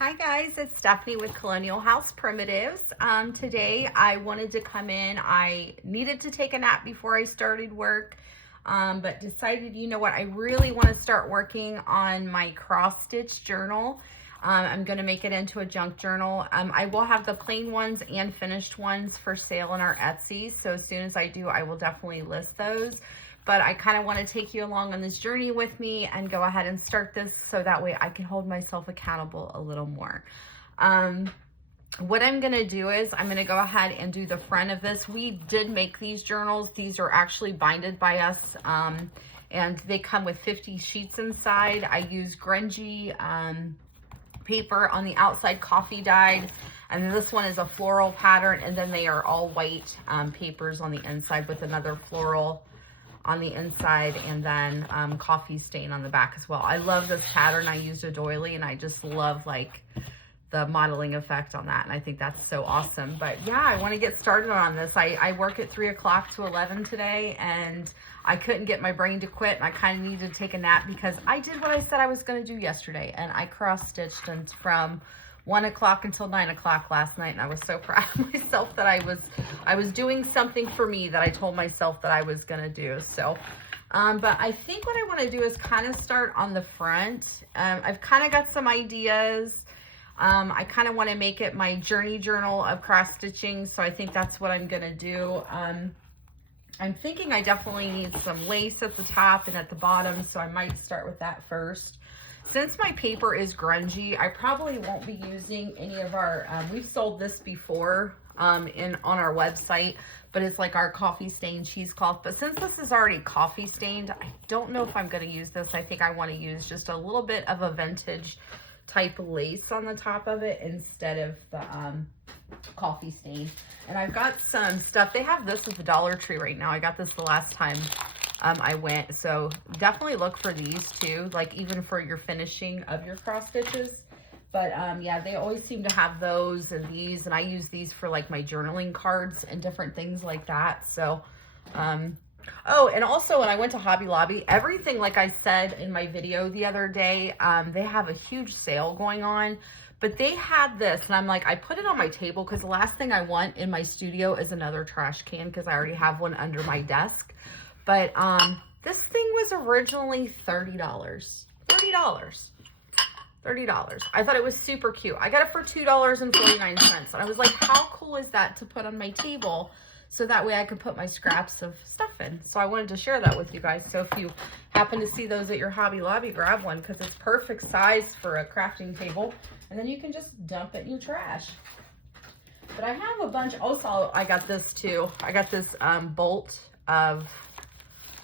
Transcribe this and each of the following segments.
Hi guys, it's Stephanie with Colonial House Primitives. Today I wanted to come in. I needed to take a nap before I started work, but decided, you know what, I really want to start working on my cross stitch journal. I'm going to make it into a junk journal. I will have the plain ones and finished ones for sale in our Etsy. So as soon as I do, I will definitely list those. But I kind of want to take you along on this journey with me and go ahead and start this so that way I can hold myself accountable a little more. What I'm going to do is I'm going to go ahead and do the front of this. We did make these journals. These are actually binded by us, and they come with 50 sheets inside. I use grungy paper on the outside, coffee dyed, and then this one is a floral pattern, and then they are all white papers on the inside with another floral on the inside, and then coffee stain on the back as well. I love this pattern. I used a doily, and I just love like the modeling effect on that, and I think that's so awesome. But yeah, I want to get started on this. I work at 3 o'clock to 11 today, and I couldn't get my brain to quit, and I kind of needed to take a nap because I did what I said I was going to do yesterday, and I cross-stitched and from 1 o'clock until 9 o'clock last night, and I was so proud of myself that I was doing something for me that I told myself that I was going to do. So but I think what I want to do is kind of start on the front. I've kind of got some ideas. I kind of want to make it my journey journal of cross stitching, so I think that's what I'm going to do. I'm thinking I definitely need some lace at the top and at the bottom, so I might start with that first. Since my paper is grungy, I probably won't be using any of our, we've sold this before on our website, but it's like our coffee stained cheesecloth. But since this is already coffee stained, I don't know if I'm going to use this. I think I want to use just a little bit of a vintage type lace on the top of it instead of the coffee stain. And I've got some stuff. They have this at the Dollar Tree right now. I got this the last time I went, so definitely look for these too, like even for your finishing of your cross stitches. But yeah, they always seem to have those and these, and I use these for like my journaling cards and different things like that. So oh, and also when I went to Hobby Lobby, everything, like I said in my video the other day, they have a huge sale going on. But they had this, and I'm like, I put it on my table because the last thing I want in my studio is another trash can because I already have one under my desk. But this thing was originally $30. $30. I thought it was super cute. I got it for $2.49. And I was like, how cool is that to put on my table so that way I could put my scraps of stuff in. So I wanted to share that with you guys. So if you happen to see those at your Hobby Lobby, grab one because it's perfect size for a crafting table. And then you can just dump it in your trash. But I have a bunch. Also, I got this too. I got this bolt of,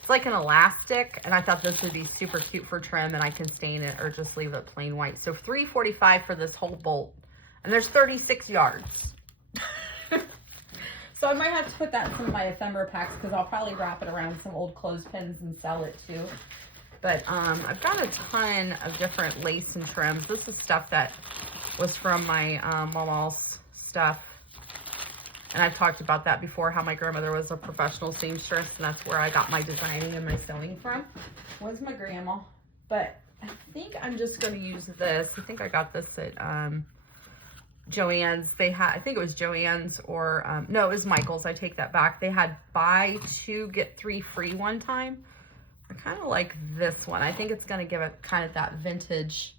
it's like an elastic, and I thought this would be super cute for trim, and I can stain it or just leave it plain white. So $3.45 for this whole bolt, and there's 36 yards. So I might have to put that in some of my ephemera packs because I'll probably wrap it around some old clothespins and sell it too. But I've got a ton of different lace and trims. This is stuff that was from my Mama's stuff. And I've talked about that before, how my grandmother was a professional seamstress, and that's where I got my designing and my sewing from, was my grandma. But I think I'm just going to use this. I think I got this at Joann's. They had, I think it was Joann's or, no, it was Michael's. I take that back. They had buy 2, get 3 free one time. I kind of like this one. I think it's going to give it kind of that vintage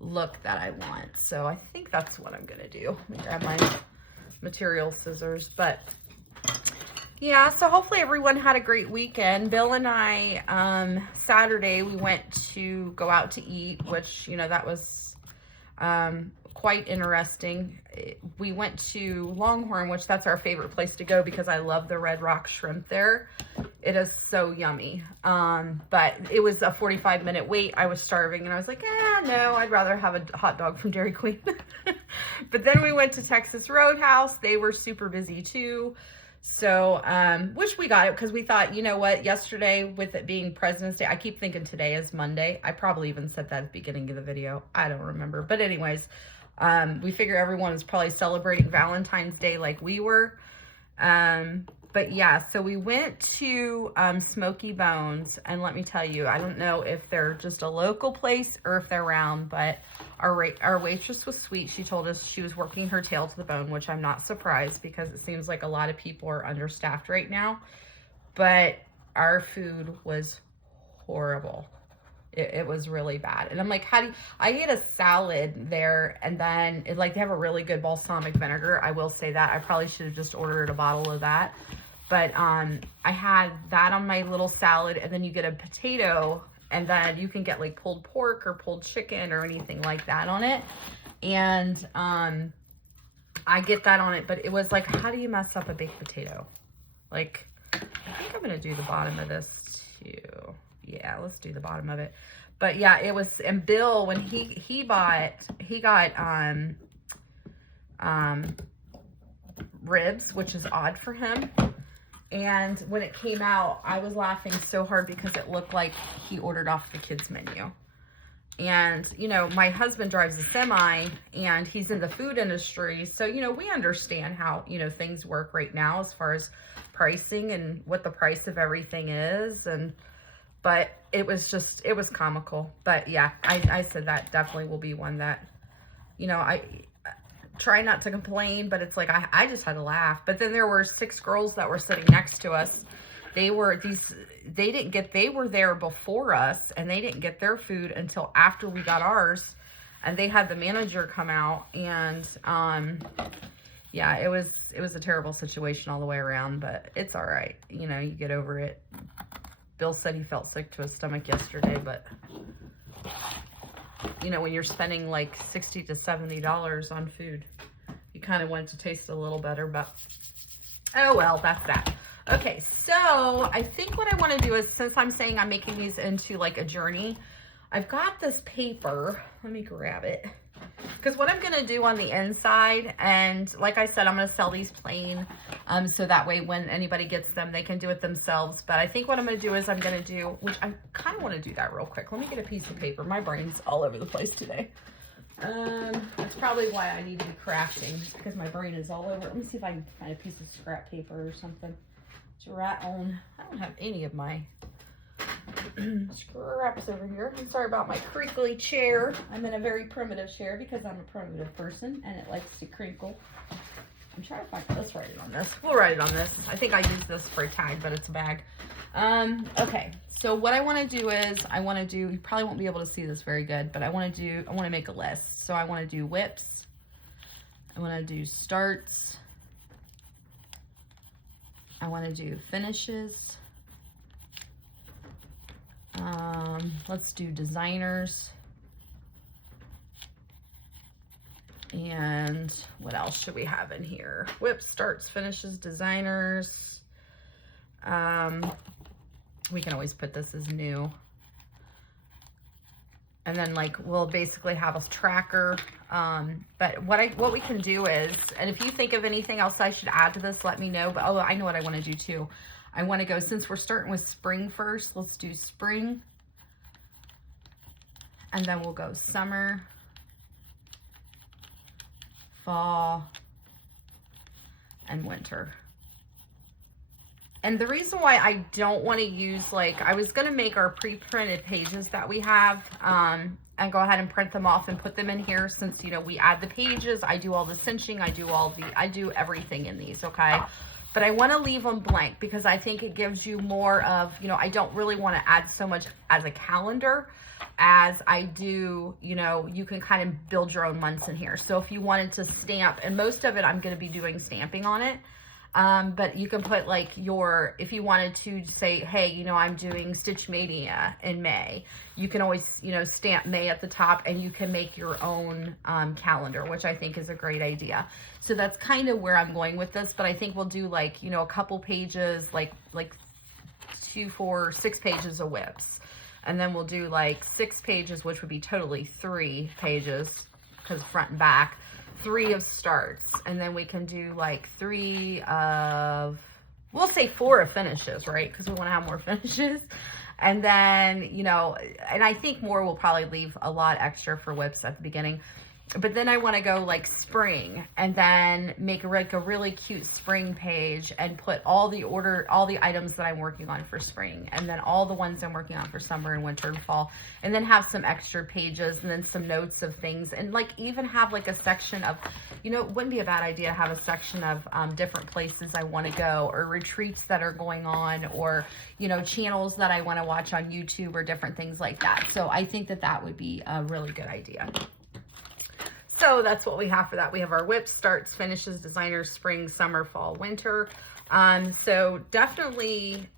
look that I want. So I think that's what I'm going to do. Let me grab my material scissors. But yeah, so hopefully everyone had a great weekend. Bill and I, Saturday, we went to go out to eat, which, you know, that was quite interesting. We went to Longhorn, which that's our favorite place to go because I love the Red Rock shrimp there. It is so yummy. But it was a 45-minute wait. I was starving and I was like, no, I'd rather have a hot dog from Dairy Queen. But then we went to Texas Roadhouse. They were super busy too. So, wish we got it because we thought, you know what, yesterday with it being President's Day, I keep thinking today is Monday. I probably even said that at the beginning of the video. I don't remember. But anyways, we figure everyone is probably celebrating Valentine's Day like we were. But yeah, so we went to Smoky Bones, and let me tell you, I don't know if they're just a local place or if they're around, but our waitress was sweet. She told us she was working her tail to the bone, which I'm not surprised because it seems like a lot of people are understaffed right now. But our food was horrible. It was really bad. And I'm like, I ate a salad there, and then they have a really good balsamic vinegar. I will say that. I probably should have just ordered a bottle of that. But I had that on my little salad, and then you get a potato, and then you can get like pulled pork or pulled chicken or anything like that on it. And I get that on it, but it was like, how do you mess up a baked potato? Like, I think I'm gonna do the bottom of this too. Yeah, let's do the bottom of it. But yeah, it was, and Bill, when he got ribs, which is odd for him. And when it came out, I was laughing so hard because it looked like he ordered off the kids menu. And, you know, my husband drives a semi and he's in the food industry. So, you know, we understand how, you know, things work right now as far as pricing and what the price of everything is. But it was comical. But yeah, I said that definitely will be one that, you know, I try not to complain, but it's like, I just had to laugh. But then there were 6 girls that were sitting next to us. They were there before us, and they didn't get their food until after we got ours. And they had the manager come out, and yeah, it was a terrible situation all the way around, but it's all right. You know, you get over it. Bill said he felt sick to his stomach yesterday, but you know, when you're spending like $60 to $70 on food, you kind of want it to taste a little better, but oh well, that's that. Okay, so I think what I want to do is, since I'm saying I'm making these into like a journey, I've got this paper. Let me grab it. Because what I'm going to do on the inside, and like I said, I'm going to sell these plain, so that way when anybody gets them, they can do it themselves. But I think what I'm going to do is I'm going to do, which I kind of want to do that real quick. Let me get a piece of paper. My brain's all over the place today. That's probably why I need to be crafting, because my brain is all over. Let me see if I can find a piece of scrap paper or something to write on. I don't have any of my scraps over here. I'm sorry about my crinkly chair. I'm in a very primitive chair because I'm a primitive person and it likes to crinkle. I'm trying to find, let's write it on this. We'll write it on this. I think I used this for a tag, but it's a bag. Okay, so what I want to do is, you probably won't be able to see this very good, but I want to make a list. So I want to do whips. I want to do starts. I want to do finishes. Let's do designers. And what else should we have in here? Whips, starts, finishes, designers. We can always put this as new. And then like, we'll basically have a tracker. But what we can do is, and if you think of anything else I should add to this, let me know. But oh, I know what I want to do too. I want to go, since we're starting with spring first, let's do spring. And then we'll go summer, fall, and winter. And the reason why I don't want to use, like, I was going to make our pre-printed pages that we have, and go ahead and print them off and put them in here, since, you know, we add the pages, I do all the cinching, I do everything in these, okay? But I want to leave them blank because I think it gives you more of, you know, I don't really want to add so much as a calendar as I do, you know, you can kind of build your own months in here. So if you wanted to stamp, and most of it I'm going to be doing stamping on it, but you can put like if you wanted to say, hey, you know, I'm doing Stitch Mania in May, you can always, you know, stamp May at the top, and you can make your own calendar, which I think is a great idea. So that's kind of where I'm going with this, but I think we'll do like, you know, a couple pages, like 2, 4, 6 pages of whips. And then we'll do like 6 pages, which would be totally 3 pages because front and back, 3 of starts. And then we can do like 3 of, we'll say 4 of finishes, right? Because we want to have more finishes. And then, you know, and I think more will probably leave a lot extra for whips at the beginning. but then I want to go like spring and then make like a really cute spring page and put all the items that I'm working on for spring, and then all the ones I'm working on for summer and winter and fall, and then have some extra pages and then some notes of things, and like even have like a section of, you know, it wouldn't be a bad idea to have a section of different places I want to go, or retreats that are going on, or, you know, channels that I want to watch on YouTube, or different things like that. So I think that that would be a really good idea. So that's what we have for that. We have our whips, starts, finishes, designers, spring, summer, fall, winter. So definitely,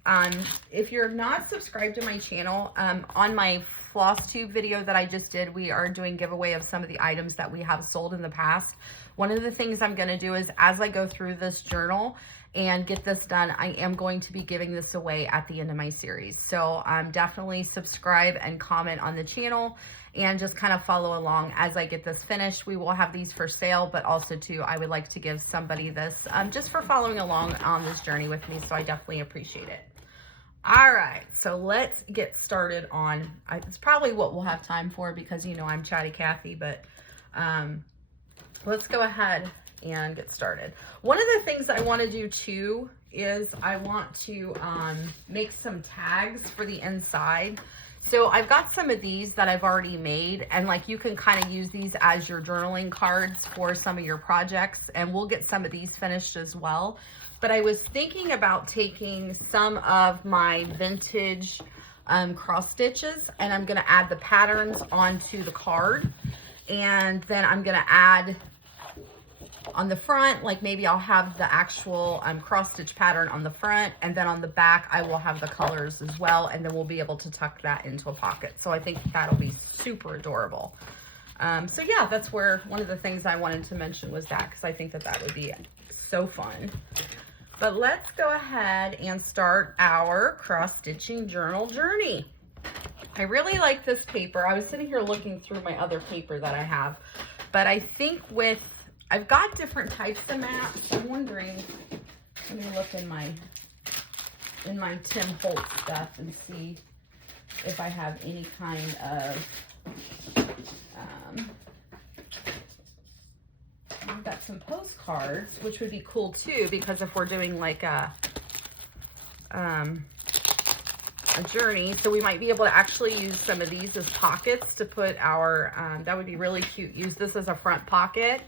if you're not subscribed to my channel, on my floss tube video that I just did, we are doing giveaway of some of the items that we have sold in the past. One of the things I'm going to do is, as I go through this journal and get this done, I am going to be giving this away at the end of my series. So definitely subscribe and comment on the channel, and just kind of follow along as I get this finished. We will have these for sale, but also too, I would like to give somebody this just for following along on this journey with me. So I definitely appreciate it. All right, so let's get started on, it's probably what we'll have time for, because, you know, I'm Chatty Cathy, but let's go ahead and get started. One of the things I want to do too is I want to make some tags for the inside. So I've got some of these that I've already made, and like you can kind of use these as your journaling cards for some of your projects, and we'll get some of these finished as well. But I was thinking about taking some of my vintage cross stitches, and I'm going to add the patterns onto the card, and then I'm going to add on the front, like maybe I'll have the actual cross stitch pattern on the front, and then on the back I will have the colors as well, and then we'll be able to tuck that into a pocket. So I think that'll be super adorable. So yeah, that's where one of the things I wanted to mention was that, because I think that that would be so fun. But let's go ahead and start our cross stitching journal journey. I really like this paper. I was sitting here looking through my other paper that I have, but I think I've got different types of maps. I'm wondering, let me look in my Tim Holtz stuff and see if I have any kind of, I've got some postcards, which would be cool too, because if we're doing like a journey, so we might be able to actually use some of these as pockets to put our, that would be really cute. Use this as a front pocket,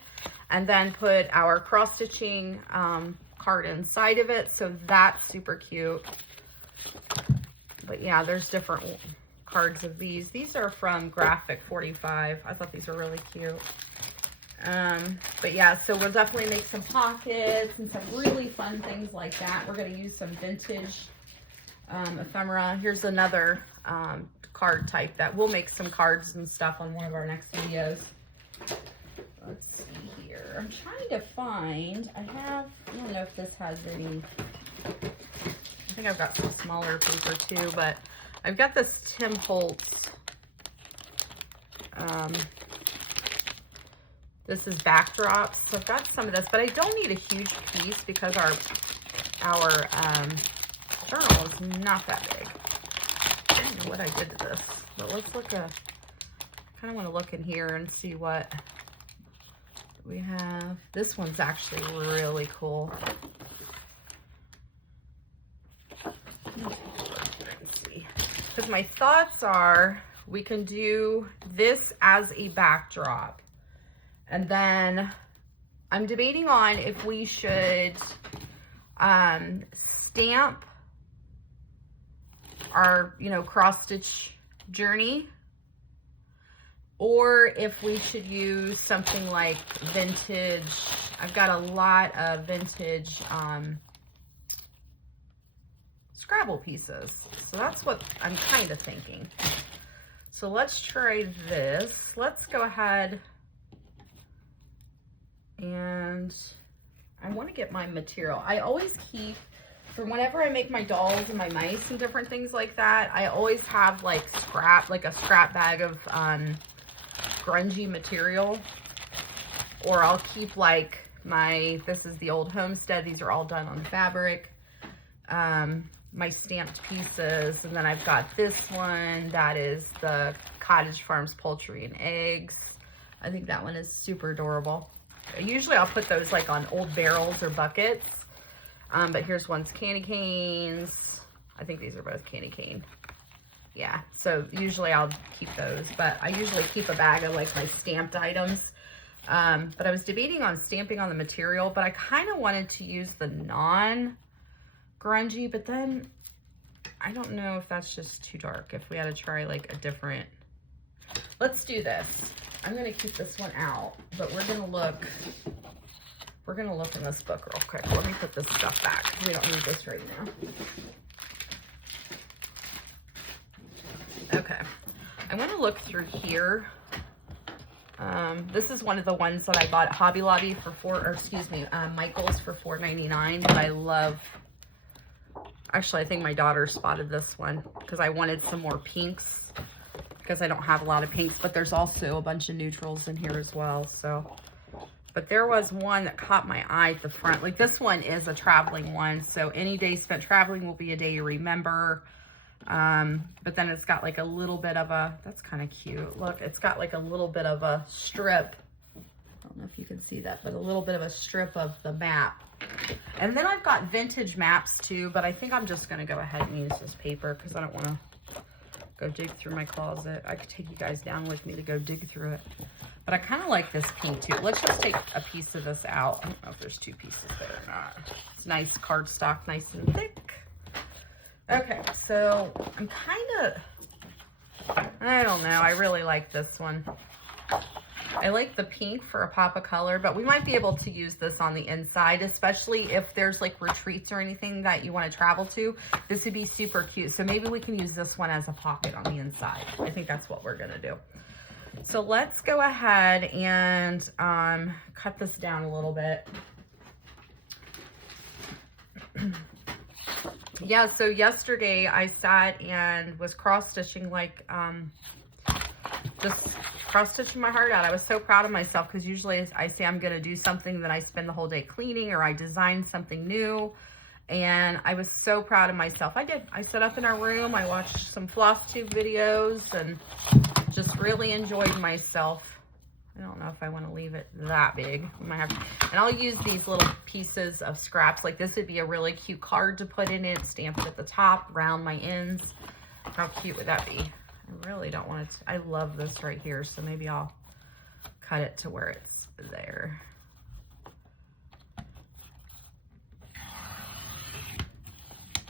and then put our cross stitching card inside of it. So that's super cute. But yeah, there's different cards of these. These are from Graphic 45. I thought these were really cute. But yeah, so we'll definitely make some pockets and some really fun things like that. We're going to use some vintage ephemera. Here's another card type that we'll make some cards and stuff on one of our next videos. Let's see here. I'm trying to find, I don't know if this has any, I think I've got some smaller paper too, but I've got this Tim Holtz, this is backdrops. So I've got some of this, but I don't need a huge piece because our journal is not that big. I don't know what I did to this, but let's look I kind of want to look in here and see what we have. This one's actually really cool. Let's see. Because my thoughts are we can do this as a backdrop. And then I'm debating on if we should stamp our, you know, cross stitch journey, or if we should use something like vintage. I've got a lot of vintage Scrabble pieces. So that's what I'm kind of thinking. So let's try this. Let's go ahead and I want to get my material. I always keep, for whenever I make my dolls and my mice and different things like that, I always have like a scrap bag of grungy material, or I'll keep like this is the old Homestead. These are all done on fabric. My stamped pieces, and then I've got this one that is the Cottage Farms Poultry and Eggs. I think that one is super adorable. Usually I'll put those like on old barrels or buckets. But here's one's candy canes. I think these are both candy cane. Yeah, so usually I'll keep those, but I usually keep a bag of like my stamped items. But I was debating on stamping on the material, but I kind of wanted to use the non-grungy, but then I don't know if that's just too dark, if we had to try like a different. Let's do this. I'm gonna keep this one out, but we're gonna look in this book real quick. Let me put this stuff back. We don't need this right now. Okay, I want to look through here. This is one of the ones that I bought at Hobby Lobby for Michael's for $4.99 that I love. Actually, I think my daughter spotted this one because I wanted some more pinks because I don't have a lot of pinks, but there's also a bunch of neutrals in here as well. So, but there was one that caught my eye at the front. Like this one is a traveling one. So any day spent traveling will be a day you remember. But then it's got like a little bit of a, that's kind of cute. Look, it's got like a little bit of a strip. I don't know if you can see that, but a little bit of a strip of the map. And then I've got vintage maps too, but I think I'm just going to go ahead and use this paper because I don't want to go dig through my closet. I could take you guys down with me to go dig through it. But I kind of like this pink too. Let's just take a piece of this out. I don't know if there's two pieces there or not. It's nice cardstock, nice and thick. Okay, so I'm kind of, I don't know, I really like this one. I like the pink for a pop of color, but we might be able to use this on the inside, especially if there's like retreats or anything that you want to travel to. This would be super cute. So maybe we can use this one as a pocket on the inside. I think that's what we're going to do. So let's go ahead and cut this down a little bit. Yeah, so yesterday I sat and was cross-stitching, like, just cross-stitching my heart out. I was so proud of myself because usually I say I'm going to do something, then I spend the whole day cleaning or I design something new. And I was so proud of myself. I did. I sat up in our room. I watched some FlossTube videos and just really enjoyed myself. I don't know if I want to leave it that big. I might have to, and I'll use these little pieces of scraps. Like this would be a really cute card to put in it, stamped at the top, round my ends. How cute would that be? I really don't want it to, I love this right here, so maybe I'll cut it to where it's there.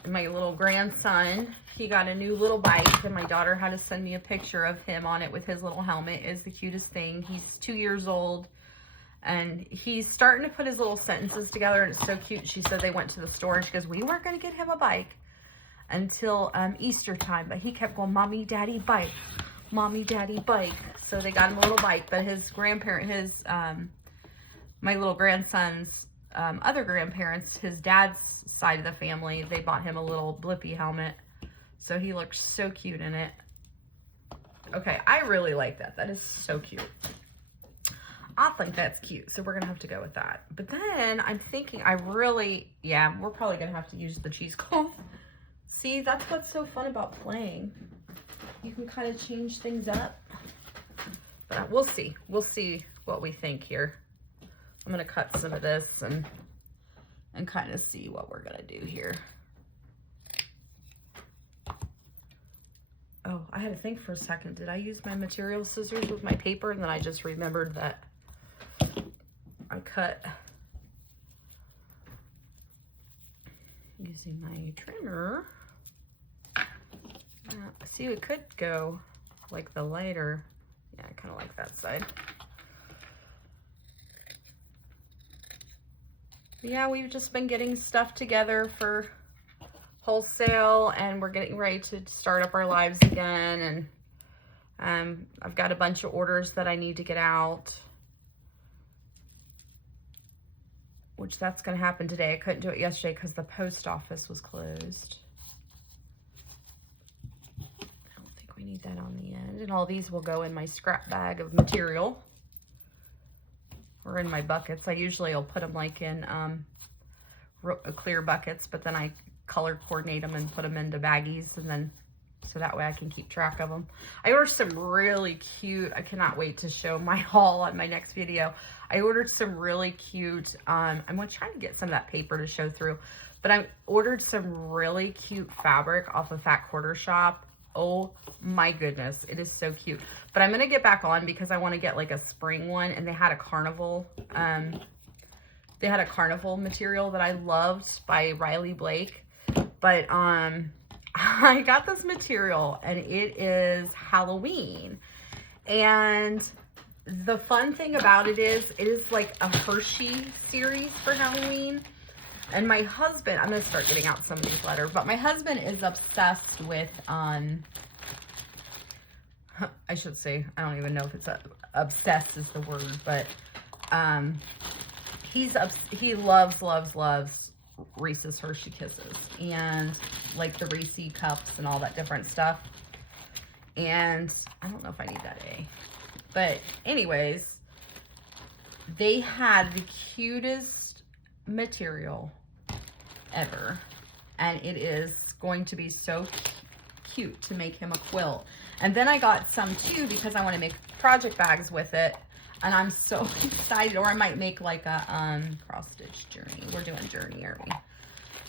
And my little grandson, he got a new little bike, and my daughter had to send me a picture of him on it with his little helmet. It's the cutest thing. He's 2 years old, and he's starting to put his little sentences together, and it's so cute. She said they went to the store, and she goes, we weren't going to get him a bike until Easter time, but he kept going, mommy, daddy, bike, mommy, daddy, bike. So they got him a little bike, but his grandparent, my little grandson's other grandparents, his dad's side of the family, they bought him a little Blippi helmet. So he looks so cute in it. Okay, I really like that. That is so cute. I think that's cute. So we're going to have to go with that. But then I'm thinking yeah, we're probably going to have to use the cheesecloth. See, that's what's so fun about playing. You can kind of change things up. But we'll see. We'll see what we think here. I'm going to cut some of this and kind of see what we're going to do here. Oh, I had to think for a second. Did I use my material scissors with my paper? And then I just remembered that I cut using my trimmer. See, it could go like the lighter. Yeah, I kind of like that side. Yeah, we've just been getting stuff together for wholesale, and we're getting ready to start up our lives again. And I've got a bunch of orders that I need to get out, which that's going to happen today. I couldn't do it yesterday because the post office was closed. I don't think we need that on the end. And all these will go in my scrap bag of material or in my buckets. I usually will put them like in clear buckets, but then I color coordinate them and put them into baggies and then so that way I can keep track of them. I ordered some really cute, I cannot wait to show my haul on my next video. I ordered some really cute, I'm going to try to get some of that paper to show through, but I ordered some really cute fabric off of Fat Quarter Shop. Oh my goodness, it is so cute. But I'm going to get back on because I want to get like a spring one, and they had a carnival, material that I loved by Riley Blake. But I got this material, and it is Halloween. And the fun thing about it is like a Hershey series for Halloween. And my husband, I'm going to start getting out some of these letters, but my husband is obsessed with, I should say, I don't even know if it's obsessed is the word, but he loves Reese's Hershey Kisses and like the Reese cups and all that different stuff. And I don't know if I need that A, but anyways, they had the cutest material ever, and it is going to be so cute to make him a quilt. And then I got some too because I want to make project bags with it, and I'm so excited. Or I might make like a cross stitch journey. We're doing journey, aren't we?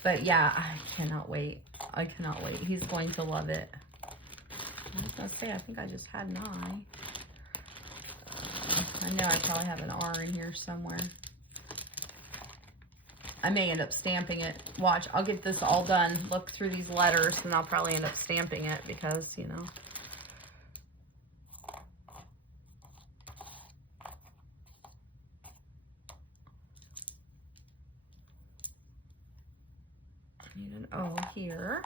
But yeah, I cannot wait. I cannot wait. He's going to love it. I was gonna say, I think I just had an I. I know I probably have an R in here somewhere. I may end up stamping it. Watch, I'll get this all done. Look through these letters, and I'll probably end up stamping it because, you know. I need an O here.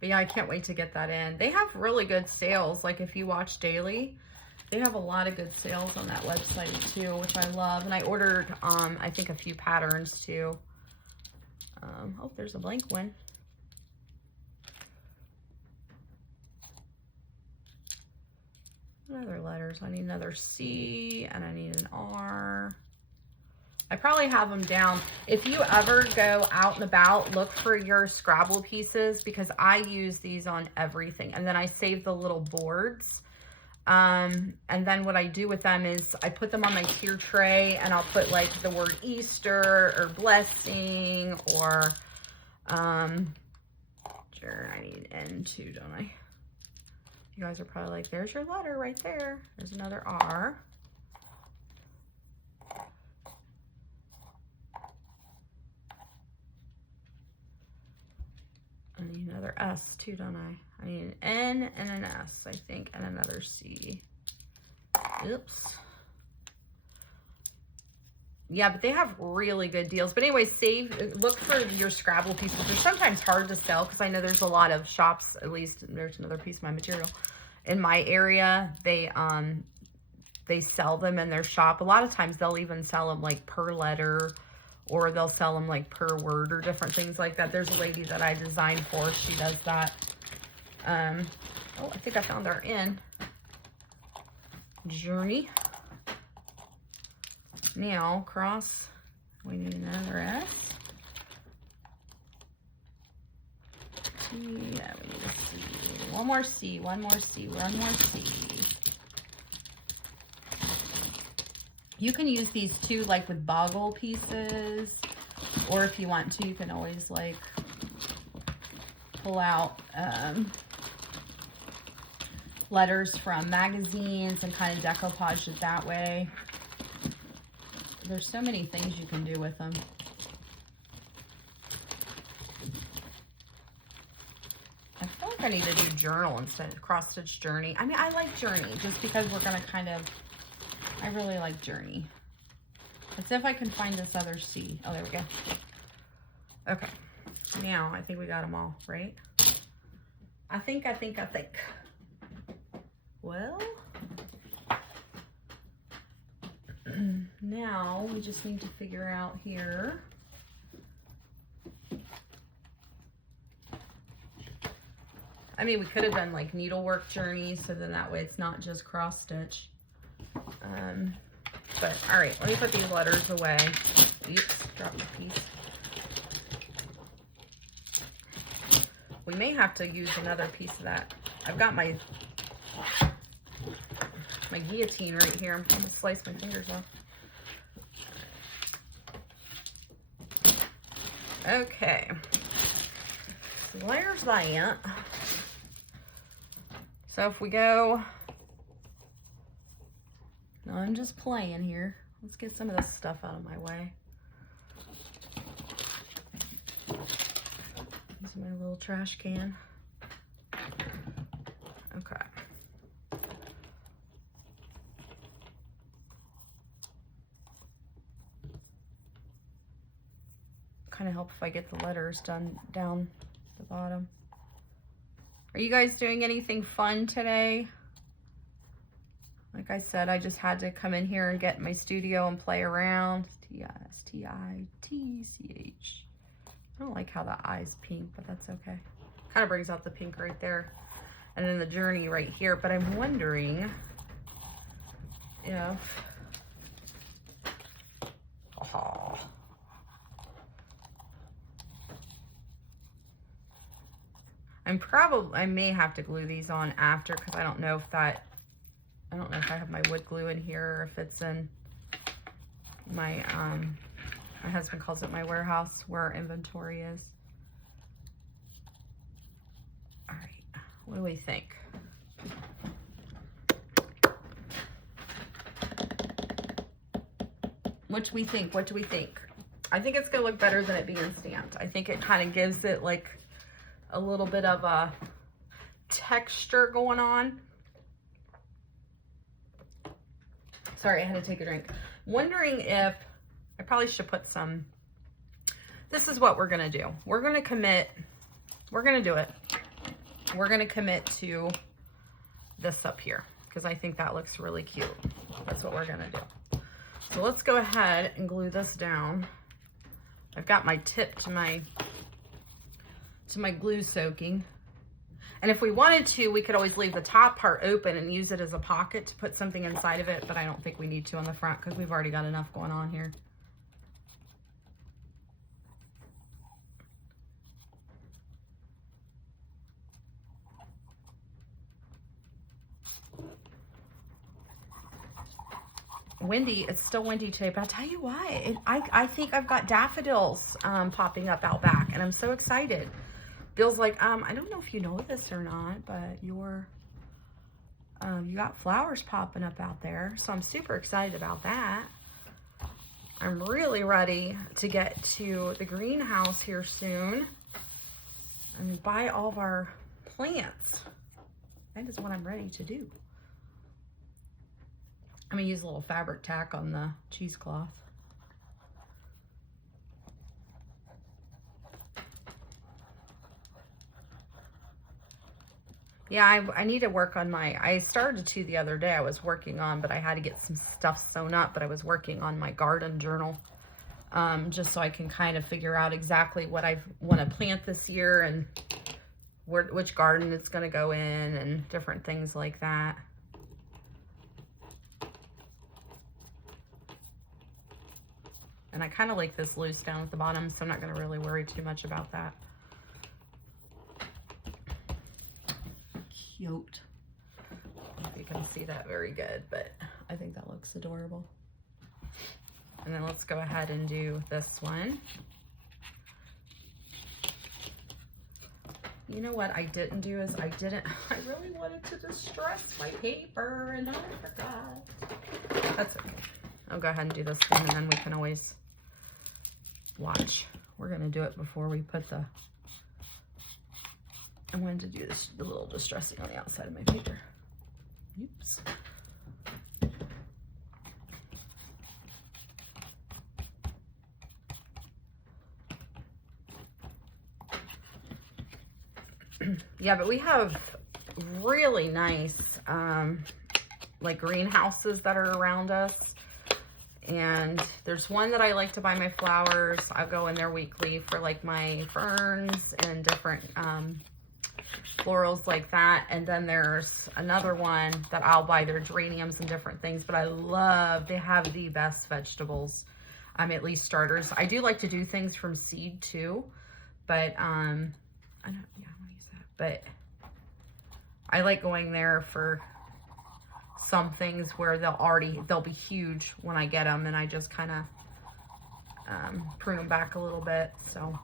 But yeah, I can't wait to get that in. They have really good sales. Like if you watch daily, they have a lot of good sales on that website too, which I love. And I ordered, I think a few patterns too. Oh, there's a blank one. What other letters? I need another C, and I need an R. I probably have them down. If you ever go out and about, look for your Scrabble pieces, because I use these on everything. And then I save the little boards. And then what I do with them is I put them on my tier tray, and I'll put like the word Easter or blessing or, sure, I need N too, don't I? You guys are probably like, there's your letter right there. There's another R. I need another S too, don't I? I need an N and an S, I think, and another C. Oops. Yeah, but they have really good deals. But anyway, look for your Scrabble pieces. They're sometimes hard to sell because I know there's a lot of shops, at least there's another piece of my material. In my area, they sell them in their shop. A lot of times they'll even sell them like per letter, or they'll sell them like per word or different things like that. There's a lady that I designed for. She does that. Oh, I think I found our N. Journey. Now, cross. We need another S. T, yeah, we need a C. One more C, one more C, one more C. You can use these too, like with boggle pieces, or if you want to, you can always like pull out letters from magazines and kind of decoupage it that way. There's so many things you can do with them. I feel like I need to do journal instead of cross stitch journey. I mean, I like journey just because we're gonna kind of, I really like journey. Let's see if I can find this other C. Oh, there we go. Okay, now I think we got them all, right? I think. Well, now we just need to figure out here. I mean, we could have done like needlework journey, so then that way it's not just cross stitch. But all right, let me put these letters away. Oops, dropped a piece. We may have to use another piece of that. I've got my guillotine right here. I'm going to slice my fingers off. Okay. So there's that. So if we go, no, I'm just playing here. Let's get some of this stuff out of my way. This is my little trash can. Okay. Kind of help if I get the letters done down the bottom. Are you guys doing anything fun today? Like I said, I just had to come in here and get in my studio and play around. T-I-S-T-I-T-C-H. I don't like how the eye's pink, but that's okay. Kind of brings out the pink right there. And then the journey right here. But I'm wondering if... Oh. I may have to glue these on after, because I don't know if I have my wood glue in here or if it's in my, my husband calls it my warehouse, where our inventory is. All right, what do we think? What do we think? What do we think? I think it's gonna look better than it being stamped. I think it kind of gives it like a little bit of a texture going on. Sorry, I had to take a drink. Wondering if I probably should put some. This is what we're gonna do. We're gonna commit. We're gonna do it. We're gonna commit to this up here because I think that looks really cute. That's what we're gonna do. So let's go ahead and glue this down. I've got my tip to my glue soaking. And if we wanted to, we could always leave the top part open and use it as a pocket to put something inside of it, but I don't think we need to on the front because we've already got enough going on here. Windy, it's still windy today, but I'll tell you why. I think I've got daffodils popping up out back, and I'm so excited. Feels like, I don't know if you know this or not, but you got flowers popping up out there, so I'm super excited about that. I'm really ready to get to the greenhouse here soon and buy all of our plants. That is what I'm ready to do. I'm gonna use a little fabric tack on the cheesecloth. Yeah, I need to work on I started to the other day I was working on, but I had to get some stuff sewn up, but I was working on my garden journal, just so I can kind of figure out exactly what I want to plant this year and which garden it's going to go in and different things like that. And I kind of like this loose down at the bottom, so I'm not going to really worry too much about that. Cute. I don't know if you can see that very good, but I think that looks adorable. And then let's go ahead and do this one. You know what I didn't do is I really wanted to distress my paper and I forgot. That's okay. I'll go ahead and do this one and then we can always watch. We're going to do it before we put I wanted to do this, the little distressing on the outside of my paper. Oops. Yeah, but we have really nice, like greenhouses that are around us. And there's one that I like to buy my flowers. I'll go in there weekly for like my ferns and different, florals like that. And then there's another one that I'll buy their geraniums and different things, but I love, they have the best vegetables, at least starters. I do like to do things from seed too, but I want to use but I like going there for some things where they'll be huge when I get them, and I just kind of prune them back a little bit. So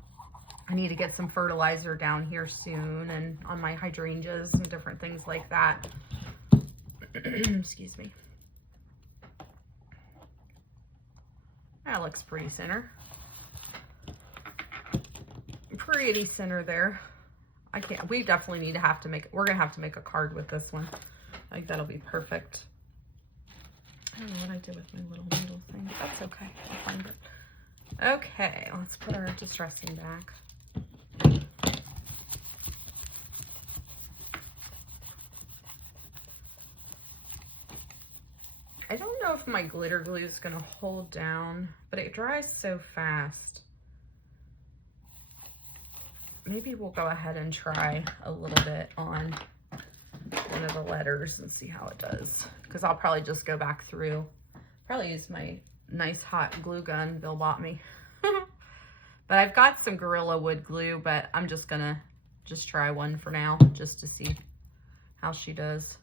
I need to get some fertilizer down here soon, and on my hydrangeas and different things like that. Excuse me. That looks pretty center. Pretty center there. We definitely need to we're gonna have to make a card with this one. I think that'll be perfect. I don't know what I did with my little needle thing, but that's okay. I'll find it. Okay, let's put our distressing back. I don't know if my glitter glue is gonna hold down, but it dries so fast. Maybe we'll go ahead and try a little bit on one of the letters and see how it does. Because I'll probably just go back through. Probably use my nice hot glue gun Bill bought me. But I've got some Gorilla Wood glue, but I'm just gonna try one for now, just to see how she does.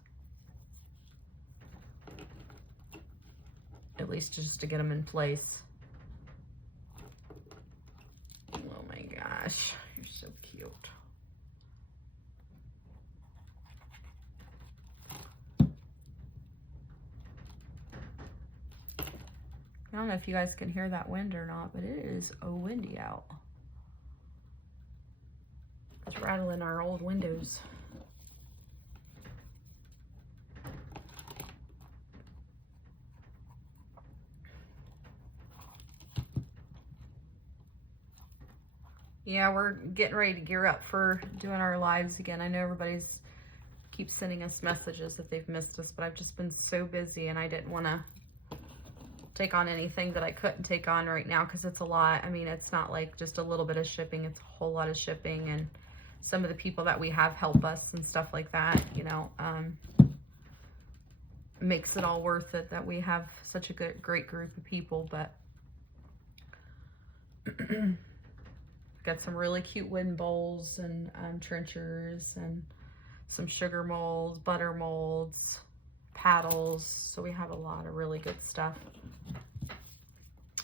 At least just to get them in place. Oh my gosh, you're so cute. I don't know if you guys can hear that wind or not, but it is windy out. It's rattling our old windows. Yeah, we're getting ready to gear up for doing our lives again. I know everybody's keeps sending us messages that they've missed us, but I've just been so busy and I didn't want to take on anything that I couldn't take on right now because it's a lot. I mean, it's not like just a little bit of shipping, it's a whole lot of shipping, and some of the people that we have help us and stuff like that, you know, makes it all worth it that we have such a great group of people. But got some really cute wooden bowls and trenchers and some sugar molds, butter molds, paddles. So we have a lot of really good stuff.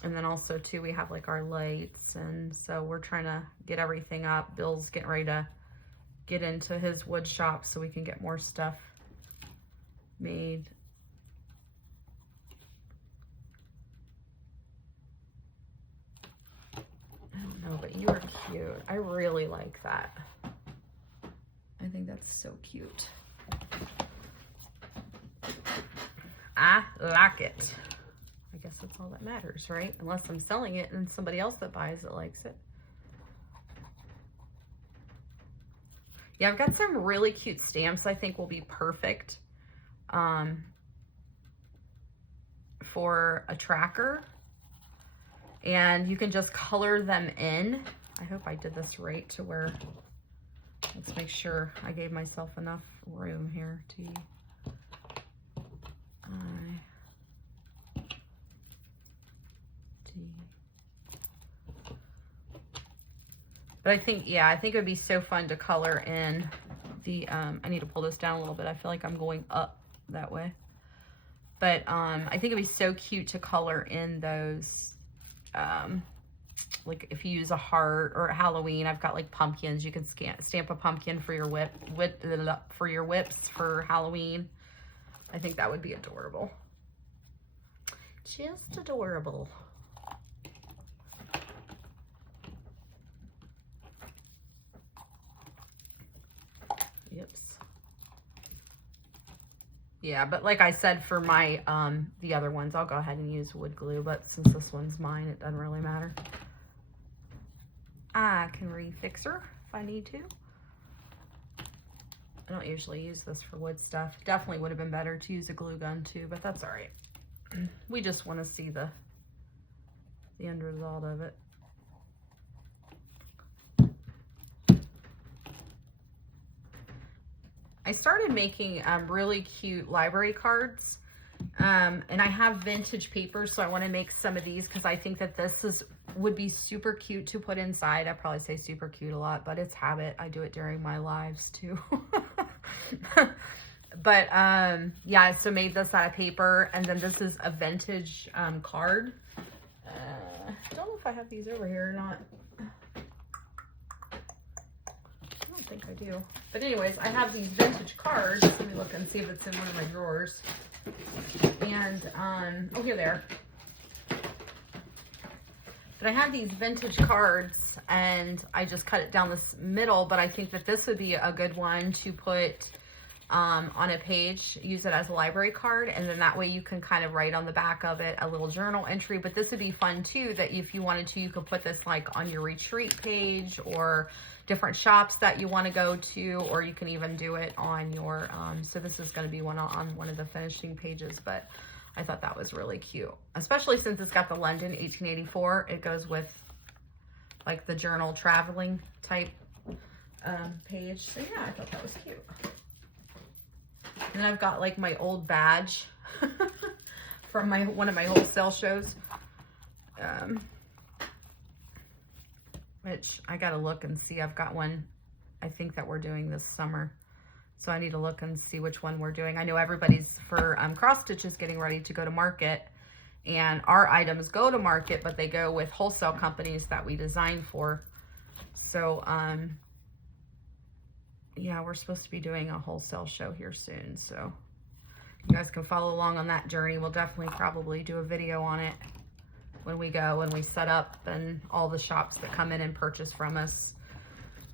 And then also too, we have like our lights, and so we're trying to get everything up. Bill's getting ready to get into his wood shop so we can get more stuff made. I don't know, but you are cute. I really like that. I think that's so cute. I like it. I guess that's all that matters, right? Unless I'm selling it and somebody else that buys it likes it. Yeah, I've got some really cute stamps I think will be perfect for a tracker. And you can just color them in. I hope I did this right to where, let's make sure I gave myself enough room here. But I think, yeah, I think it would be so fun to color in the, I need to pull this down a little bit. I feel like I'm going up that way. But I think it'd be so cute to color in those, like if you use a heart or Halloween, I've got like pumpkins. You can stamp a pumpkin for your whips for Halloween. I think that would be adorable. Just adorable. Yips. Yeah, but like I said, for my the other ones, I'll go ahead and use wood glue, but since this one's mine, it doesn't really matter. I can refix her if I need to. I don't usually use this for wood stuff. Definitely would have been better to use a glue gun too, but that's all right. We just want to see the end result of it. I started making really cute library cards, And I have vintage paper, so I want to make some of these because I think that would be super cute to put inside. I probably say super cute a lot, but it's habit. I do it during my lives too. But yeah, so made this out of paper, and then this is a vintage card. I don't know if I have these over here or not. I don't think I do. But anyways, I have these vintage cards. Let me look and see if it's in one of my drawers. And oh, here they are. But I have these vintage cards, and I just cut it down this middle, but I think that this would be a good one to put on a page, use it as a library card, and then that way you can kind of write on the back of it a little journal entry. But this would be fun too, that if you wanted to, you could put this like on your retreat page or different shops that you want to go to, or you can even do it on your, so this is going to be one on one of the finishing pages, but I thought that was really cute, especially since it's got the London 1884. It goes with like the journal traveling type page. So yeah, I thought that was cute. And I've got like my old badge from one of my wholesale shows, which I got to look and see. I've got one, I think, that we're doing this summer. So I need to look and see which one we're doing. I know everybody's for cross stitch is getting ready to go to market, and our items go to market, but they go with wholesale companies that we design for. So yeah, we're supposed to be doing a wholesale show here soon, so you guys can follow along on that journey. We'll definitely probably do a video on it when we go and we set up and all the shops that come in and purchase from us.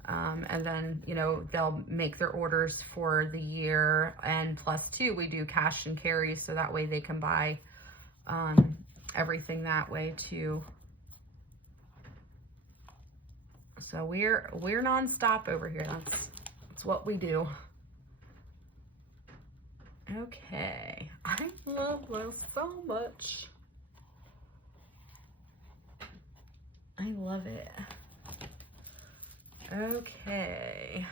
And then, you know, they'll make their orders for the year, and plus too, we do cash and carry, so that way they can buy everything that way too. So we're nonstop over here. That's what we do. Okay, I love this so much. I love it. Okay.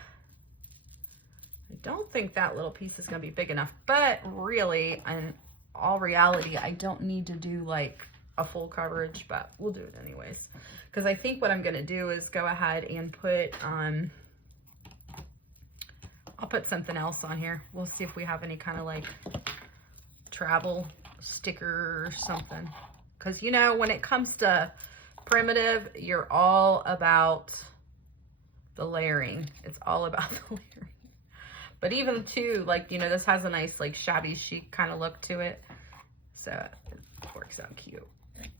I don't think that little piece is going to be big enough, but really, in all reality, I don't need to do like a full coverage, but we'll do it anyways. Because I think what I'm going to do is go ahead and put, I'll put something else on here. We'll see if we have any kind of like travel sticker or something. Because, you know, when it comes to primitive, you're all about the layering. It's all about the layering. But even too, like, you know, this has a nice like shabby chic kind of look to it. So it works out cute.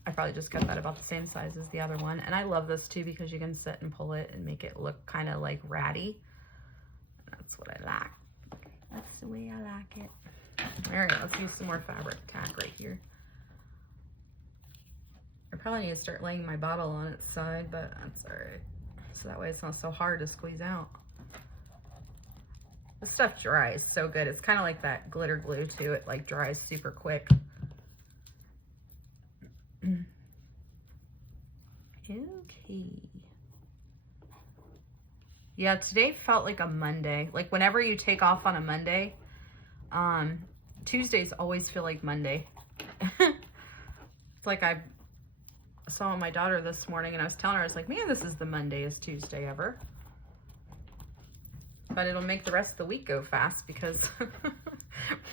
I probably just cut that about the same size as the other one. And I love this too because you can sit and pull it and make it look kind of like ratty. That's what I like. That's the way I like it. All right, let's use some more fabric tack right here. I probably need to start laying my bottle on its side, but that's all right. So that way it's not so hard to squeeze out. This stuff dries so good. It's kind of like that glitter glue too. It like dries super quick. Okay. Yeah, today felt like a Monday. Like whenever you take off on a Monday, Tuesdays always feel like Monday. It's like I saw my daughter this morning and I was telling her, I was like, man, this is the Mondayest Tuesday ever. But it'll make the rest of the week go fast because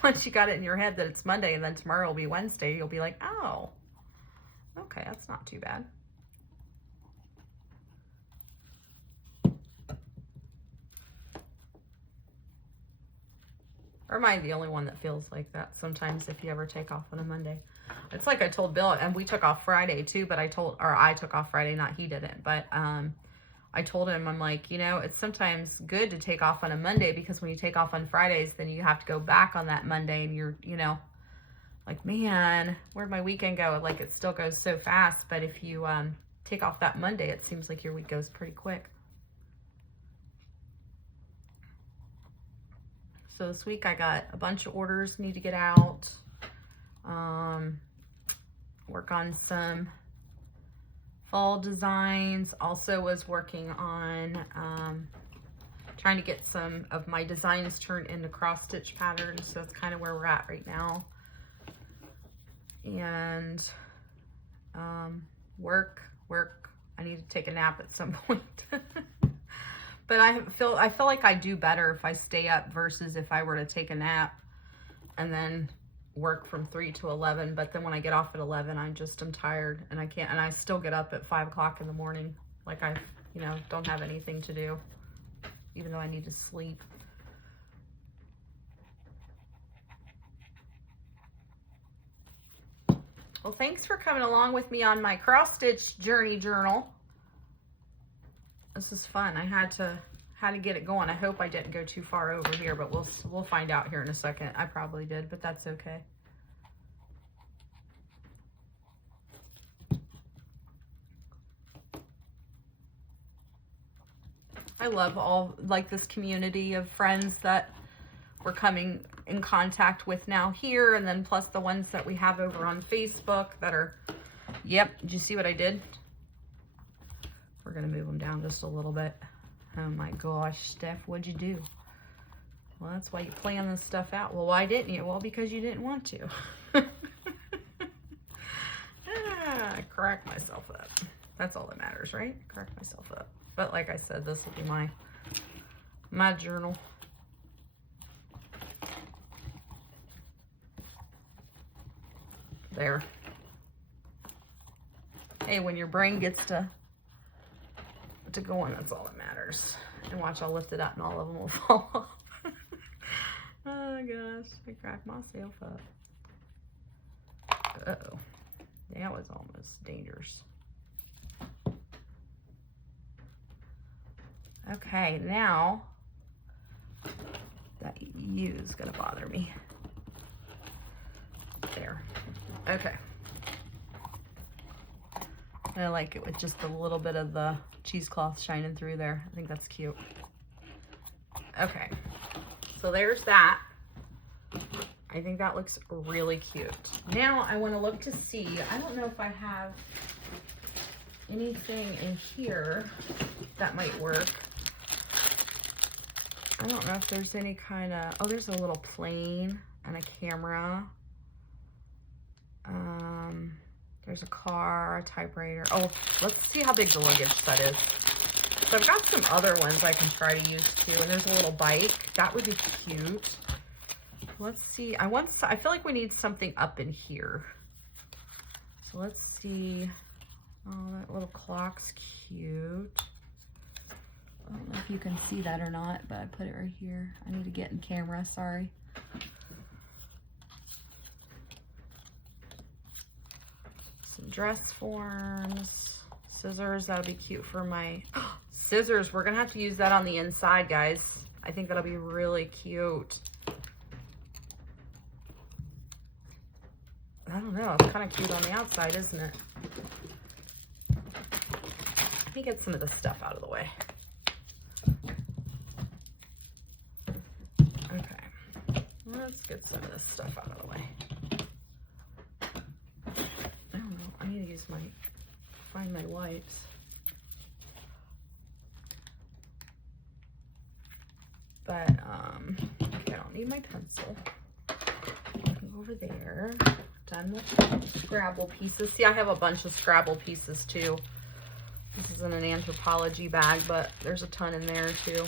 once you got it in your head that it's Monday and then tomorrow will be Wednesday, you'll be like, oh, okay, that's not too bad. Or am I the only one that feels like that sometimes if you ever take off on a Monday? It's like I told Bill, and we took off Friday too, but I took off Friday, not he didn't, but I told him, I'm like, you know, it's sometimes good to take off on a Monday because when you take off on Fridays, then you have to go back on that Monday and you're, you know, like, man, where'd my weekend go? Like it still goes so fast, but if you take off that Monday, it seems like your week goes pretty quick. So this week I got a bunch of orders need to get out. Work on some fall designs. Also was working on trying to get some of my designs turned into cross stitch patterns. So that's kind of where we're at right now. and work. I need to take a nap at some point. But I feel like I do better if I stay up versus if I were to take a nap and then work from 3 to 11. But then when I get off at 11, I'm tired and I can't, and I still get up at 5 o'clock in the morning. Like I, don't have anything to do, even though I need to sleep. Well, thanks for coming along with me on my cross stitch journey journal. This is fun. I had to get it going. I hope I didn't go too far over here, but we'll find out here in a second. I probably did, but that's okay. I love this community of friends that we're coming in contact with now here, and then plus the ones that we have over on Facebook that are, yep, did you see what I did? We're gonna move them down just a little bit. Oh my gosh, Steph, what'd you do? Well, that's why you plan this stuff out. Well, why didn't you? Well, because you didn't want to. I cracked myself up. That's all that matters, right? Crack myself up. But like I said, this will be my journal. There. Hey, when your brain gets to go in, that's all that matters. And watch, I'll lift it up and all of them will fall off. Oh my gosh, I cracked myself up. Uh-oh. That was almost dangerous. Okay, now that U is gonna bother me. There. Okay. I like it with just a little bit of the cheesecloth shining through there. I think that's cute. Okay, so there's that. I think that looks really cute. Now I want to look to see, I don't know if I have anything in here that might work. I don't know if there's any kind of, oh, there's a little plane and a camera. There's a car, a typewriter. Oh, let's see how big the luggage set is. So I've got some other ones I can try to use too. And there's a little bike. That would be cute. Let's see. I feel like we need something up in here. So let's see. Oh, that little clock's cute. I don't know if you can see that or not, but I put it right here. I need to get in camera, sorry. Some dress forms, scissors, that'll be cute for my, scissors, we're gonna have to use that on the inside, guys. I think that'll be really cute. I don't know, it's kind of cute on the outside, isn't it? Let me get some of this stuff out of the way. Okay, let's get some of this stuff out of the way. I don't know, I need to use find my wipes. But, okay, I don't need my pencil. Go over there. Done with Scrabble pieces. See, I have a bunch of Scrabble pieces too. This isn't an anthropology bag, but there's a ton in there too.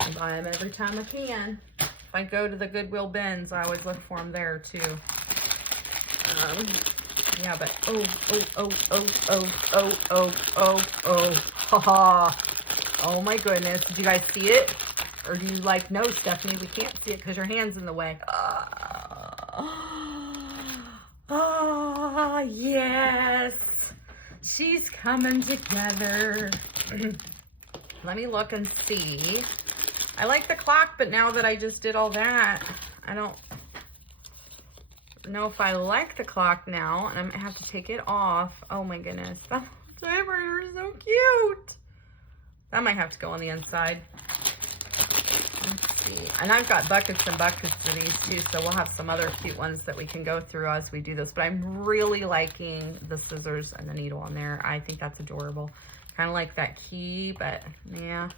I buy them every time I can. If I go to the Goodwill bins, I always look for them there too. Yeah, but haha. Oh my goodness, did you guys see it? Or do you like, no, Stephanie, we can't see it because your hand's in the way. Oh, yes. She's coming together. Let me look and see. I like the clock, but now that I just did all that, I don't know if I like the clock now, and I'm gonna have to take it off. Oh my goodness. That typewriter is so cute. That might have to go on the inside. Let's see. And I've got buckets and buckets of these too, so we'll have some other cute ones that we can go through as we do this. But I'm really liking the scissors and the needle on there. I think that's adorable. Kind of like that key, but yeah.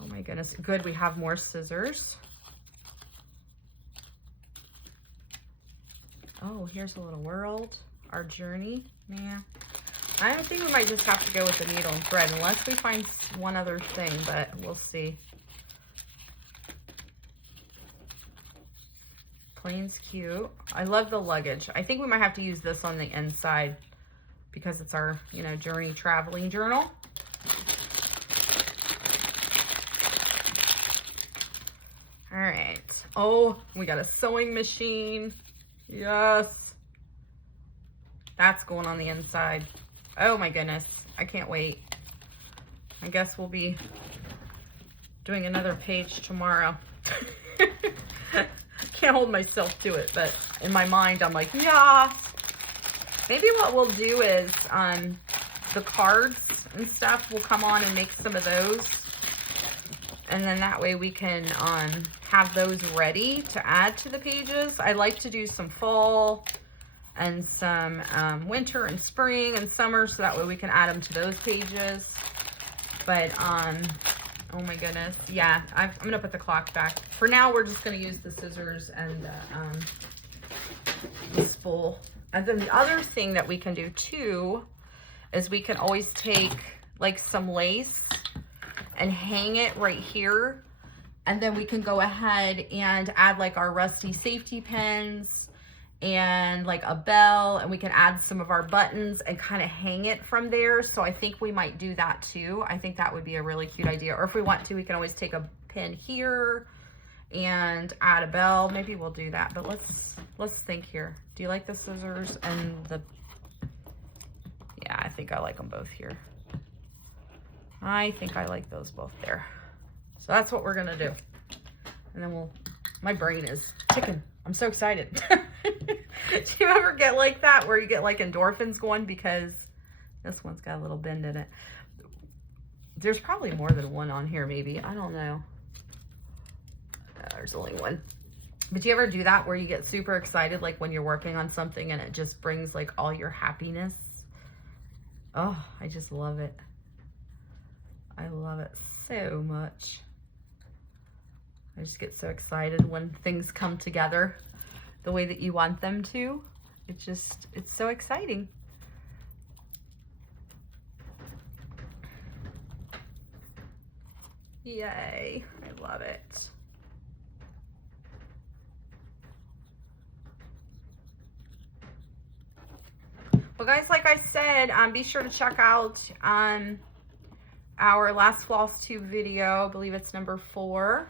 Oh my goodness. Good, we have more scissors. Oh, here's a little world. Our journey. Yeah. I don't think we might just have to go with the needle and thread unless we find one other thing, but we'll see. Plain's cute. I love the luggage. I think we might have to use this on the inside because it's our, you know, journey traveling journal. All right. Oh, we got a sewing machine. Yes. That's going on the inside. Oh my goodness. I can't wait. I guess we'll be doing another page tomorrow. Can't hold myself to it, but in my mind, I'm like, yes. Maybe what we'll do is the cards and stuff, we'll come on and make some of those. And then that way we can have those ready to add to the pages. I like to do some fall and some winter and spring and summer, so that way we can add them to those pages. But oh my goodness, yeah, I'm gonna put the clock back. For now, we're just gonna use the scissors and the spool. And then the other thing that we can do too is we can always take like some lace and hang it right here. And then we can go ahead and add like our rusty safety pins and like a bell, and we can add some of our buttons and kind of hang it from there. So I think we might do that too. I think that would be a really cute idea. Or if we want to, we can always take a pin here and add a bell. Maybe we'll do that, but let's think here. Do you like the scissors and the, yeah, I think I like them both here. I think I like those both there. So that's what we're gonna do. And then my brain is ticking. I'm so excited. Do you ever get like that where you get like endorphins going because this one's got a little bend in it? There's probably more than one on here, maybe. I don't know. There's only one. But do you ever do that where you get super excited like when you're working on something and it just brings like all your happiness? Oh, I just love it. I love it so much. I just get so excited when things come together the way that you want them to. It's so exciting. Yay, I love it. Well guys, like I said, be sure to check out our last floss tube video. I believe it's number 4.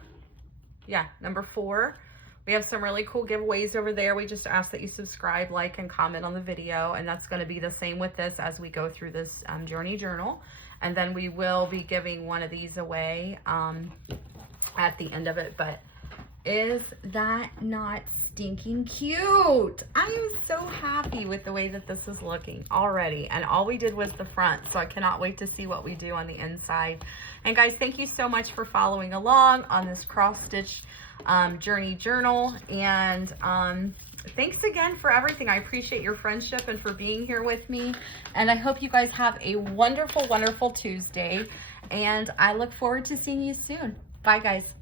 Yeah, number 4. We have some really cool giveaways over there. We just ask that you subscribe, like, and comment on the video. And that's going to be the same with this as we go through this journey journal. And then we will be giving one of these away at the end of it. But is that not stinking cute? I am so happy with the way that this is looking already. And all we did was the front, so I cannot wait to see what we do on the inside. And guys, thank you so much for following along on this cross stitch journey journal. And thanks again for everything. I appreciate your friendship and for being here with me. And I hope you guys have a wonderful, wonderful Tuesday. And I look forward to seeing you soon. Bye, guys.